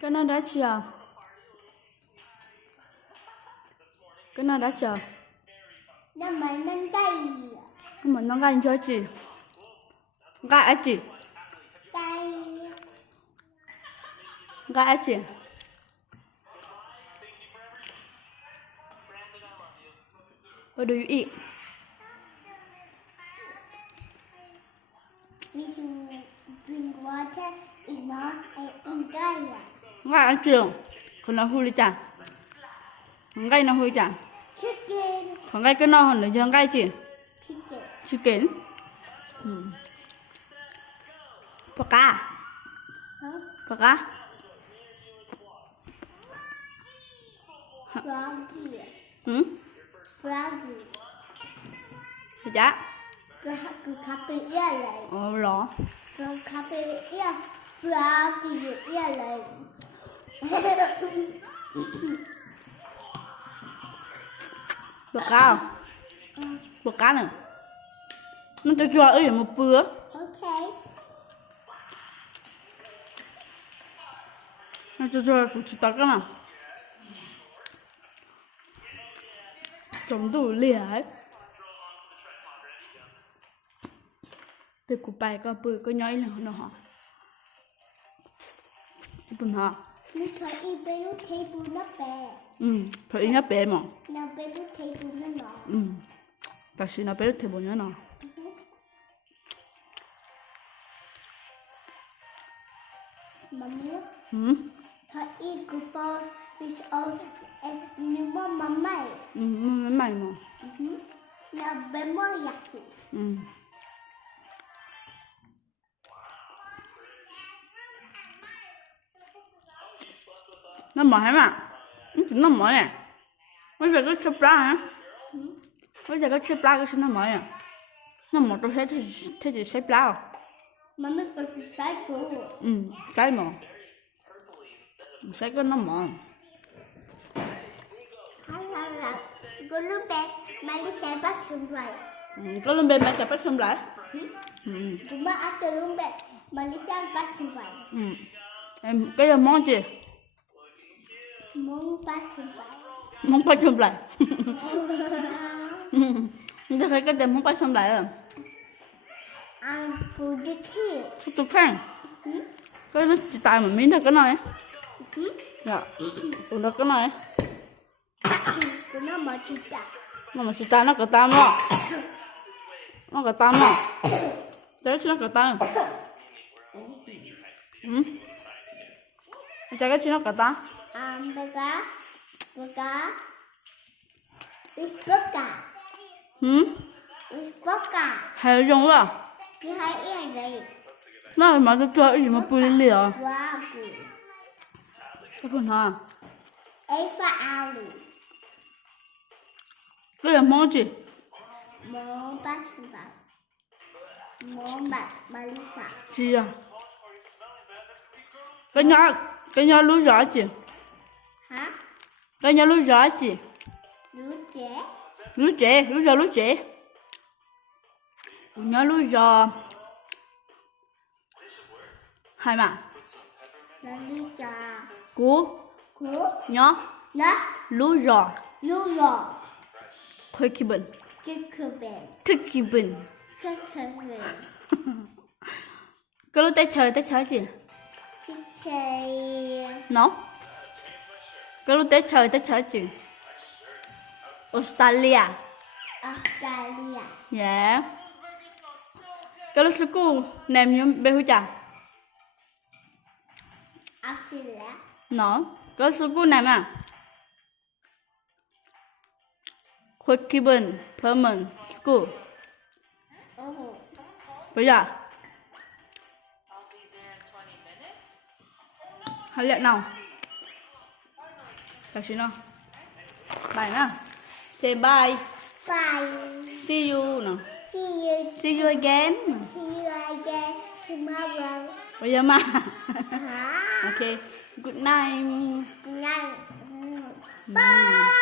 Cái nó đã chờ. Cái nó đã chờ. Nhưng mà nên cây. Nhưng mà nó gan cho chị. Gai chị. Cây. Gai chị. What do you eat? We should drink water in our in Gaia. Gai trường. Còn nó hui chả. Gai nó hui chả. Chicken. Còn gai cái nó hơn nữa cho gai chị. Chicken. Chicken. Paka. Huh? Paka. Froggy. Froggy. Dạ. Cứ copy ear lại. Rõ. Cứ copy ear. Froggy ear lại. Paka. Paka nữa. Nó cho ở một bữa. Okay. Nó cho cũng chỉ tao cái nào. Chống đủ lìa ấy. Để cụ bài có bữa có nhói là nó hả. Bùn hả. Mình phải đi bên lúc table nó bé. Thôi ý nhá bé mà. Nó bên lúc table nó nhỏ. 다시 나 베르테 뭐냐 나. Mami. Hả? Thôi đi của con đi ôm nhưng mà mama. Mày mà. Nó bên mua giặt gì. Nó mở hả mà. Nó mở nè. Bây giờ cái chụp ra hả? Bây giờ cái chụp ra cái xin nó mở nè. Nó mở tôi thấy gì xếp ra. Mami có sự sai của. Sai mà. Sai cái nó mở. Có lúc bé mà đi xe bắt xong rồi. Có lần bên mẹ sẽ bắt xong lại. Chúng ta ăn từ lúc bé mà đi xe bắt xong rồi. Em cái là món gì? Muốn bắt xong rồi. Món bắt xong lại. Tôi thấy cái đêm món bắt xong lại rồi. Ăn phụ đi khi. Phụ tục khăn. Cái nó chỉ tại mà miếng thật cái này. Dạ. Còn đó cái này. Của nó mà chỉ cả. Nó mà chỉ tại nó cả tam đó. Nó cả tam đó. Đấy chứ nó cả tam. Chả cái chứ nó cả tam. Bây cá. Ít bớt cả. Ít bớt cả. Hay dùng rồi. Cái hai yên đây. Nó mà tôi cho gì mà bự lìa. Wow. Cái phần hả? Ấy phải ao đi. Cái là món gì? Món bát xong rồi. Món bát bà lý phạm. Gì à? Cái nhà lúa gió chị. Hả? Cái nhà lúa gió chị. Lúa trẻ. Lúa trẻ. Nhà lúa gió. Hai mà. Là lúa trà. Cú. Nhó. Đó. Lúa gió. Lúa giò. Khơi 기분. Cái 기분. Cái lúc Tết chơi gì? Thích chơi. Nó. Cái lúc Tết chơi gì? Australia. Australia. Yeah. Cái lúc school nèm như bé hú chả? Australia. Nó. Cái lúc school nèm à? Khơi 기분. Permanent school. Bây giờ. Hãy luyện nào. Chào chị nào. Bye nào. Say bye. Bye. See you nào. See you again. you again tomorrow. Bây giờ mà. Hả? Okay. Good night. Good night. Bye.